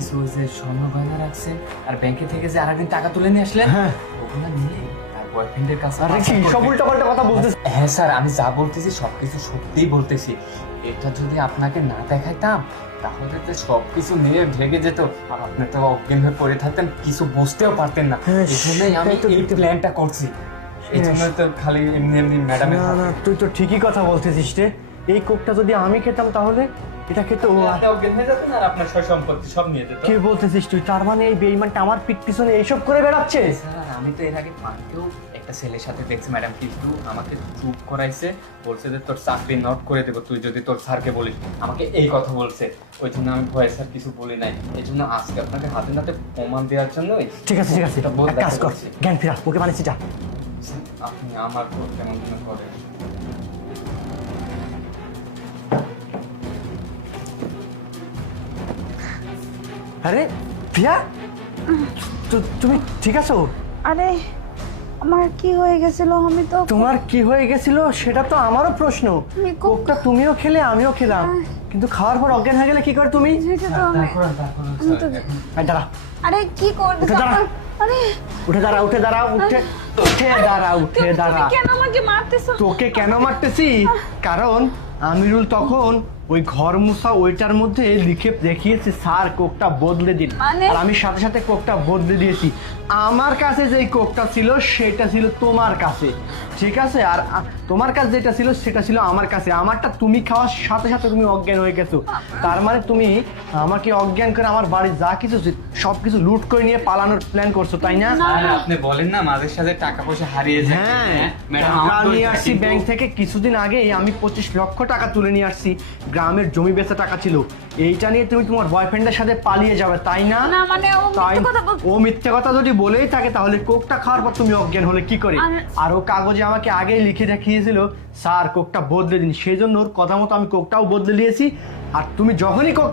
কিছু ওই যে স্বর্ণ গয়না রাখছেন আর ব্যাংকে থেকে যে আরেকদিন টাকা তুলে নিয়ে আসলেন, হ্যাঁ। ওগুলো নিয়ে তার বয়ফ্রেন্ডের কাছে আরে কি পাচার সব করবেন। উল্টাপাল্টা কথা বলতেছিস? হ্যাঁ স্যার, আমি যা বলতেছি সবকিছু সত্যিই বলতেছি। এটা যদি আপনাকে না দেখাইতাম তাহলে তো সবকিছু নিয়ে ভেগে যেত আর আপনি তো অজ্ঞান হয়ে পড়ে থাকতেন, কিছু বুঝতেও পারতেন না। হ্যাঁ, এই জন্যই আমি সেটাই তো এই প্ল্যানটা করছি। এই জন্য তো খালি এমনি এমনি ম্যাডামের না না, তুই তো ঠিকই কথা বলতেছিস রে। এই কোকটা যদি আমি খেতাম তাহলে এটা খেতে ও আপনি অজ্ঞান হয়ে যেতেন আর আপনার সয় সম্পত্তি সব নিয়ে যেত। কে বলতেছিস তুই? তার মানে এই বেঈমানটা আমার পিঠ পিছনে এইসব করে বেড়াচ্ছে? স্যার, আমি তো এর আগে পার্কেও একটা ছেলের সাথে দেখছি ম্যাডাম, কিন্তু আমাকে চুপ করাইছে, বলছে যে তোর চাকরি নট করে দেবো তুই যদি তোর স্যারকে বলিস। আমাকে এই কথা বলছে, ওই জন্য আমি ভয়ে স্যার কিছু বলি নাই। এই জন্য আজকে আপনাকে হাতে নাতে প্রমাণ দেওয়ার জন্য ঠিক আছে ঠিক আছে, এটা এক কাজ কর, জ্ঞান ফেরা, ওকে বানিয়েছি যা। আপনি আমার উপর কেমন যেন করেন। আরে প্রিয়া, তুমি ঠিক আছো? আরে আমার কি হয়ে গেছিল, আমি তো তোমার কি হয়ে গেছিল সেটা তো আমারও প্রশ্ন। তুমি কোকটা তুমিও খেলে আমিও খেলাম, হ্যাঁ। কিন্তু খাওয়ার পর অজ্ঞান হয়ে গেলে কি করে তুমি? সেটা তো আমি আমি তো এই দাঁড়া, আরে কি করতে উঠে দাঁড়া। আরে উঠে দাঁড়া, উঠে দাঁড়া, উঠে উঠে দাঁড়া, উঠে তুমি দাঁড়া। কেন আমাকে মারতেছো? তোকে কেন মারতেছি? কারণ আমিরুল তখন ওই ঘর মুছা ওইটার মধ্যে লিখে দেখিয়েছে স্যার কোকটা বদলে দিন, মানে? আর আমি সাথে সাথে কোকটা বদলে দিয়েছি। আমার কাছে যেই কোকটা ছিল সেটা ছিল তোমার কাছে, ঠিক আছে? আর তোমার কাছে যেটা ছিল সেটা ছিল আমার কাছে। আমারটা তুমি খাওয়ার সাথে সাথে তুমি অজ্ঞান হয়ে গেছো। তার মানে তুমি আমাকে অজ্ঞান করে আমার বাড়ি যা কিছু সব কিছু লুট করে নিয়ে পালানোর প্ল্যান করছো, তাই না? আর আপনি বলেন না মাঝে সাথে টাকা পয়সা হারিয়ে যায়। হ্যাঁ, ম্যাডাম, টাকা আমার তো নিয়ে এটা আসছি কিন্তু- ব্যাংক থেকে। কিছুদিন আগেই আমি 25 লক্ষ টাকা তুলে নিয়ে আসছি, গ্রামের জমি বেচা টাকা ছিল। এইটা নিয়ে তুমি তোমার বয়ফ্রেন্ডের সাথে পালিয়ে যাবে, তাই না? না মানে ও তাই মিথ্যে কথা বলছে। ও মিথ্যে কথা যদি বলেই থাকে তাহলে কোকটা খাওয়ার পর তুমি অজ্ঞান হলে কি করে? আর ও কাগজে আমাকে আগেই লিখে দেখিয়েছিল স্যার কোকটা বদলে দিন, সেই জন্য ওর কথা মতো আমি কোকটাও বদলে দিয়েছি। আর তুমি যখনই কোক